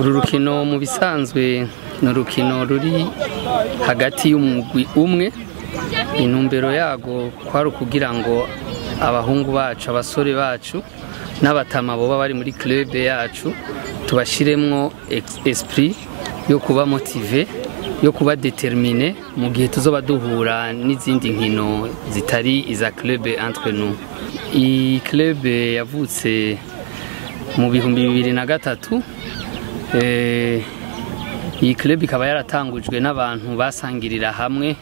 uru rukino mu bisanzwe ni urukino ruri hagati y'umugwi umwe. Intumbero yago kwari ukugira ngo abahungu bacu, abasore bacu n'abatama boba bari muri club yacu tubashiremwo esprit yo kuba motivé, yo kuba déterminé mu gihe tuzoba duhura n'izindi nkino zitari iza club entre nous. Iyi club yavutse mu bihumbi 2003. Iyi club ikaba yaratangujwe n'abantu basangirira hamwe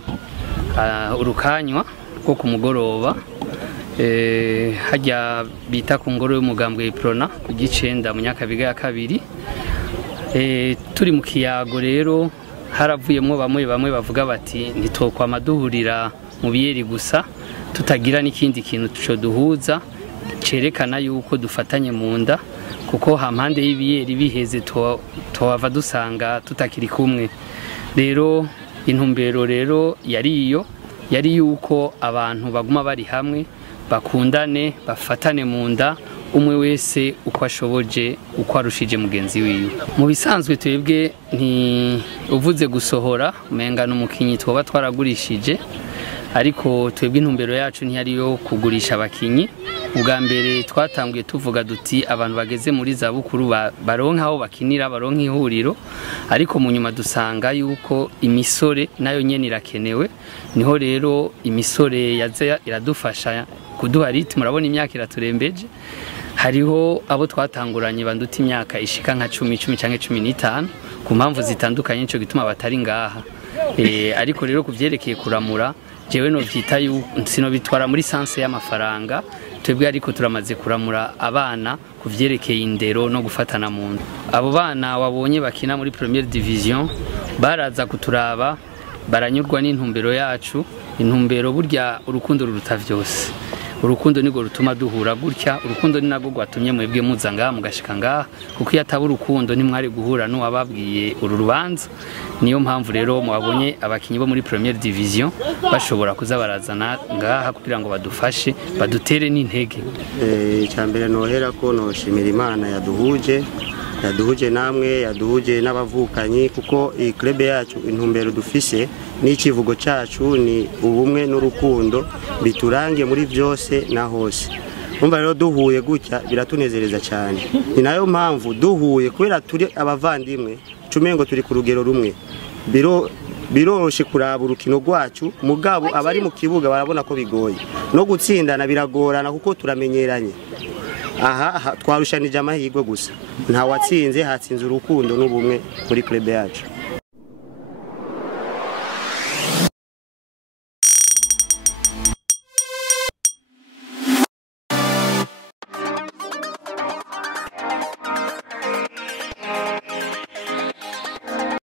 urukanywa rwo ku mugoroba hajya bita ku ngoro y'umugambwe Iprona ku Gicenda mu Nyakabiga ya kabiri. Turi mu kiyago rero haravuyemo bamwe bavuga bati ntitwokwama duhurira mu biyeri gusa tutagira n'ikindi kintu cyo duhuza cerekana yuko dufatanye mu nda, kuko hampande y'ibiyeri biheze twava dusanga tutakiri kumwe. Rero intumbero rero yari yuko abantu baguma bari hamwe, bakundane, bafatane mu nda, umwe wese uko ashoboje, uko arushije mugenzi wiwe. Mu bisanzwe twebwe nti uvuze gusohora umenga n'umukinyi twoba twaragurishije, ariko twebwe intumbero yacu ntiyari yo kugurisha abakinyi. Ubwa mbere twatanguye tuvuga duti abantu bageze muri za bukuru baronka aho bakinira, baronka ihuriro, ariko mu nyuma dusanga yuko imisore nayo nyene irakenewe. Niho rero imisore yaza iradufasha kuduha ritme. Murabona imyaka iraturembeje, hariho abo twatanguranye banduta imyaka ishika nka 10 canke 15 ku mpamvu zitandukanye, nico gituma batari ngaha. Ariko rero kuvyerekeye kuramura jewe no vyita sino bitwara muri sanse y'amafaranga. Twebwe ariko turamaze kuramura abana kuvyerekeye indero no gufatana mu nda. Abo bana wabonye bakina muri Première Division baraza kuturaba, baranyurwa n'intumbero yacu. Intumbero burya urukundo ruruta vyose. Urukundo nigo rutuma duhura gutya, urukundo ni nago gwatumye mwebwe muza ngaha mugashika ngaha, kuko yataba urukundo ntimwari guhura n'uwababwiye uru rubanza. Niyo mpamvu rero mwabonye abakinyi bo muri Première Division bashobora kuza barazana ngaha kugira ngo badufashe, badutere n'intege. Icyambere nohera ko noshimira Imana yaduhuje namwe, yaduhuje n'abavukanyi, kuko iyi club yacu intumbero dufise n'ikivugo cacu ni ubumwe n'urukundo biturange muri byose na hose. Umva rero duhuye gutya biratunezereza cyane. Ni nayo mpamvu duhuye kubera turi abavandimwe, cumengo turi ku rugero rumwe. Biroroshe kuraba urukino rwacu, mugabo abari mu kibuga barabona ko bigoye. No gutsindana biragorana kuko turamenyeranye. Aha twarushanije amahirwe gusa. Nta watsinze, hatsinze urukundo n'ubumwe muri club yacu.